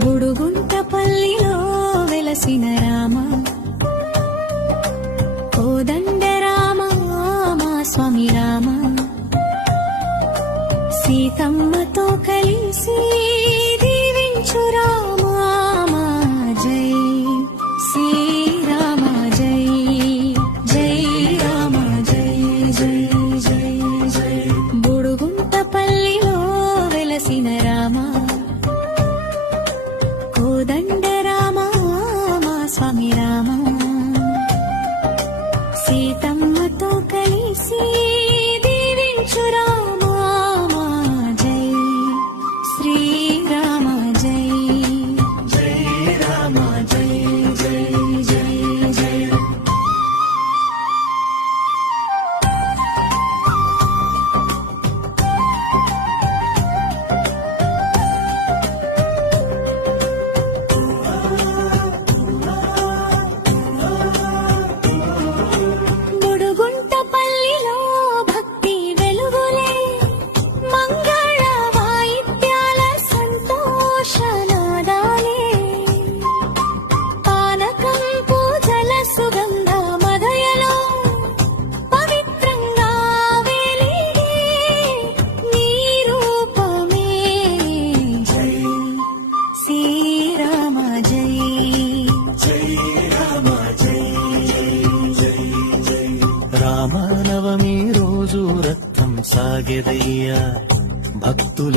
బుడుగుంటపల్లిలో వెలసిన రామ కోదండ రామ మా స్వామి రామ సీతమ్మతో కలిసి దీవించు రామ జై శ్రీరామ జై జై రామ జై జై జై జై బుడుగుంటపల్లిలో వెలసిన రామ కోదండ రామ మా స్వామి రామ సీతమ్మతో కలిసి దీవించు రామ జై శ్రీరామ జై జై రామ జై జై జై జై బుడుగుంటపల్లిలో భక్తి వెలుగులే మంగళ వాయిద్యాల సంతోషనాదాలే పానకం పూజల సుగంధ మదయలో పవిత్రంగా వెలిగే నీ రూపమే జై శ్రీరామ జై జై రామ జై జై జై రామనవమి రోజు రక్తం సాగెదయ్యా భక్తుల